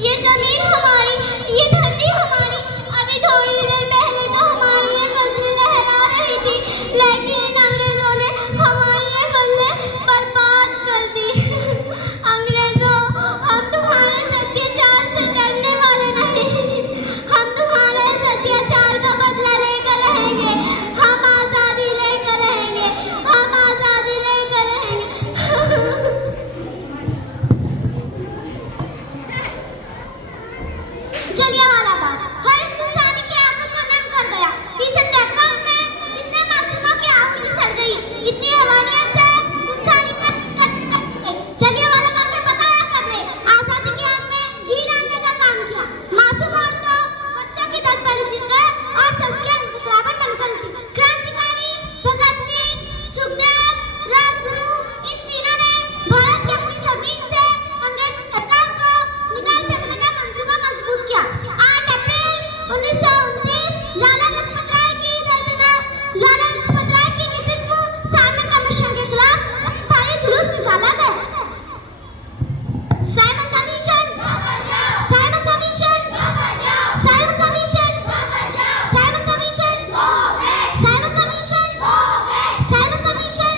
ये जमीन हमारी, ये धरती हमारी। अभी थोड़ी देर पहले तो हमारी ये फसलें लहरा रही थी, लेकिन अंग्रेजों ने हमारी ये फसलें बर्बाद कर दी। अंग्रेजों, हम तुम्हारे अत्याचार से डरने वाले नहीं। हम तुम्हारे अत्याचार का बदला लेकर रहेंगे। हम आजादी लेकर रहेंगे। हम आजादी लेकर रहेंगे। जलियांवाला बाग हर हिंदुस्तानी की आंखों को नम कर गया। पीछे देखा हमने, इतने मासूमों की आहुति चढ़ गई, इतनी हैवानियत से इंसानियत कर गई। जलियांवाला बाग में बताया करने आजादी की आग में घी डालने का काम किया। मासूम औरतों, बच्चों की दलपहली जिंदगी और सस्कियां रावण बनकर उठी। क्रांतिकारी भगत सिंह, सुखदेव, राजगुरु, इन तीनों ने भारत की अपनी जमीन से अंग्रेज सरकार को निकाल फेंकने का मंसूबा मजबूत किया। 8 अप्रैल 1929 लाला लजपत राय के नेतृत्व साइमन कमीशन के खिलाफ भारी जुलूस निकाला गया। Simon commission, Simon commission, Simon commission, Simon commission, Simon commission, Simon commission.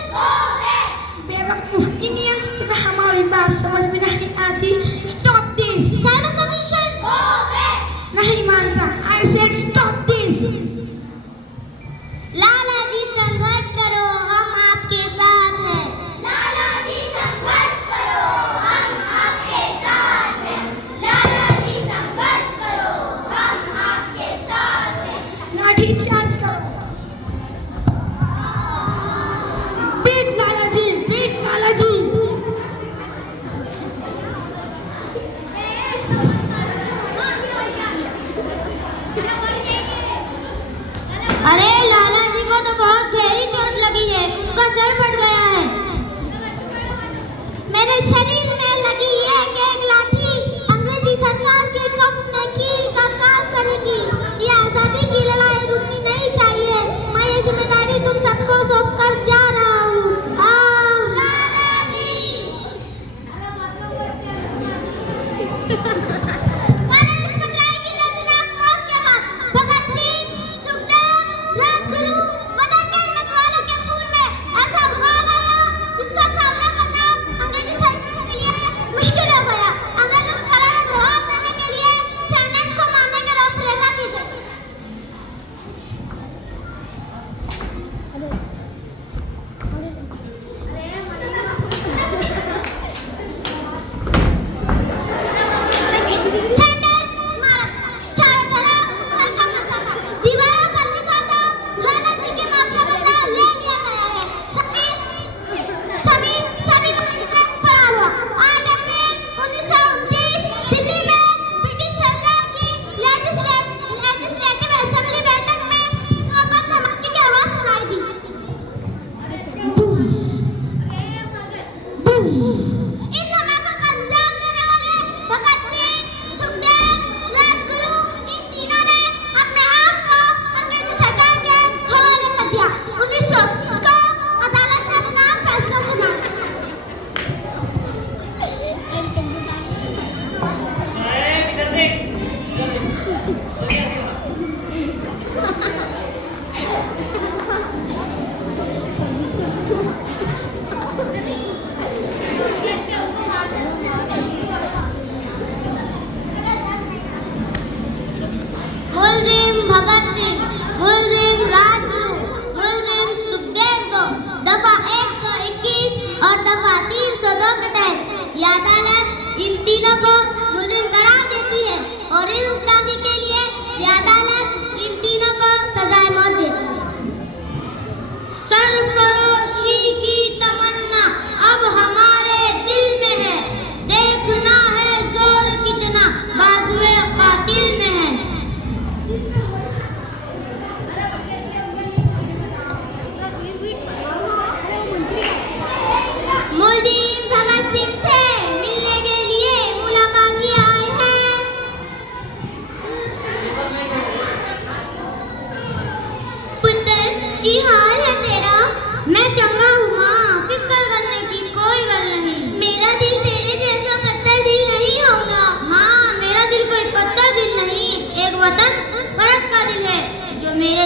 बेवकूफ इंडियंस, तुम्हें हमारी बात समझ में नहीं आती। Stop this. साइमन कमीशन नहीं मानता। I said stop this. Lala ji संघर्ष करो, हम आपके साथ हैं। लाला जी संघर्ष करो, हम आपके साथ हैं। लाला जी संघर्ष करो, हम आपके साथ हैं। लाठी चार्ज करो। बीट लाला जी, बीट लाला जी। अरे लाला जी को तो बहुत गहरी चोट लगी है, उनका सर फट गया है। मेरे शरीर में लगी एक लाठी अंग्रेजी सरकार के कफ में कील का काम करेगी। ये आजादी की लड़ाई रुकनी नहीं चाहिए। मैं ये जिम्मेदारी तुम सबको सौंप कर जा रहा हूँ। आओ लाला जी। लाला लजपत राय की दर्दनाक मौत के बाद भगत सिंह, सुखदेव, राजगुरु, मदन वालों के खून में ऐसा उबाल आया जिसका सामना करना अंग्रेजी सरकार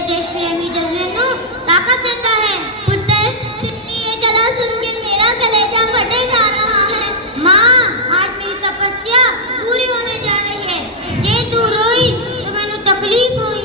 देश प्रेमी जज्बे को ताकत देता है। पुत्र, तेरी ये गला सुन के मेरा कलेजा फटे जा रहा है। माँ, आज मेरी तपस्या पूरी होने जा रही है। जे तू रोई तो मैंने तकलीफ हुई।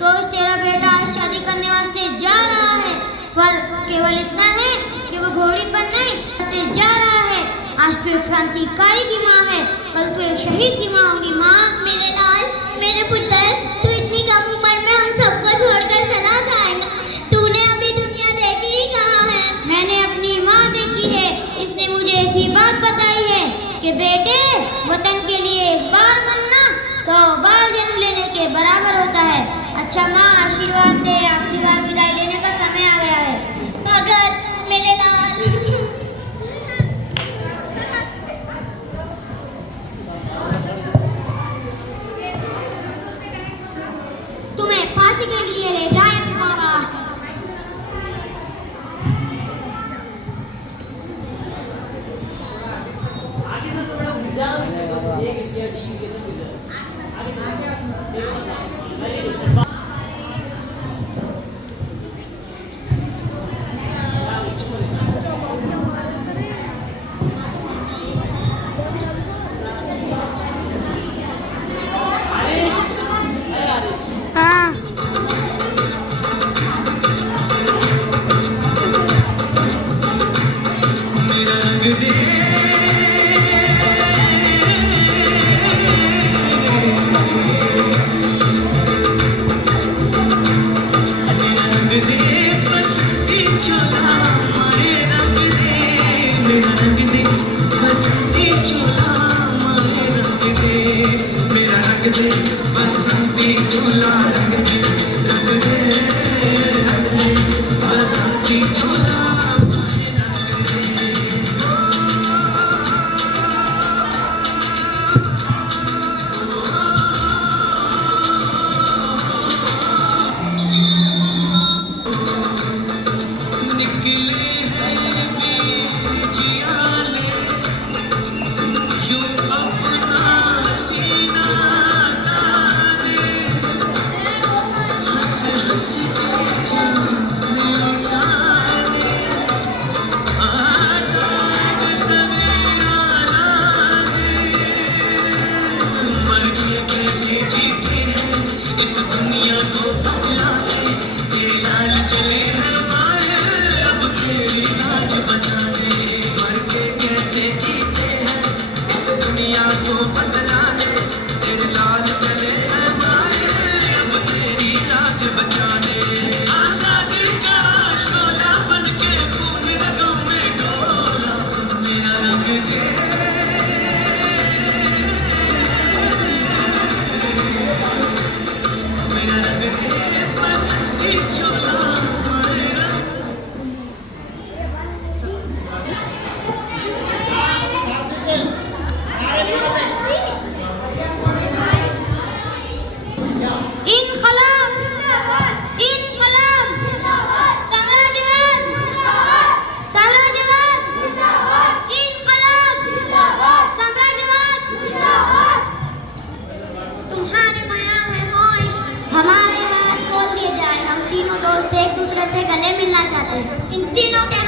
सोच, तेरा बेटा आज शादी करने वास्ते जा रहा है। फर्क केवल इतना है कि वो घोड़ी पर नहीं वास्ते जा रहा है। आज तू एक क्रांतिकारी की माँ है, कल तू एक शहीद की माँ होगी। माँ, मेरे लाल, मेरे पुत्र, तू इतनी कम उम्र में हम सबको छोड़कर चला जाएगा। तूने अभी दुनिया देखी ही कहाँ है? मैंने अपनी माँ देखी है। इसने मुझे एक ही बात बताई है कि बेटे, वतन के लिए एक बार मरना 100 बार जन्म लेने के बराबर होता है। अच्छा माँ, आशीर्वाद दे, आखिरी बार विदाई लेने का समय आ गया है। भगत, मेरे लाल। तुम्हें फांसी के लिए ले जाए तुम्हारा। हमारे हाथ खोल दिए जाए, हम तीनों दोस्त एक दूसरे से गले मिलना चाहते हैं। इन तीनों के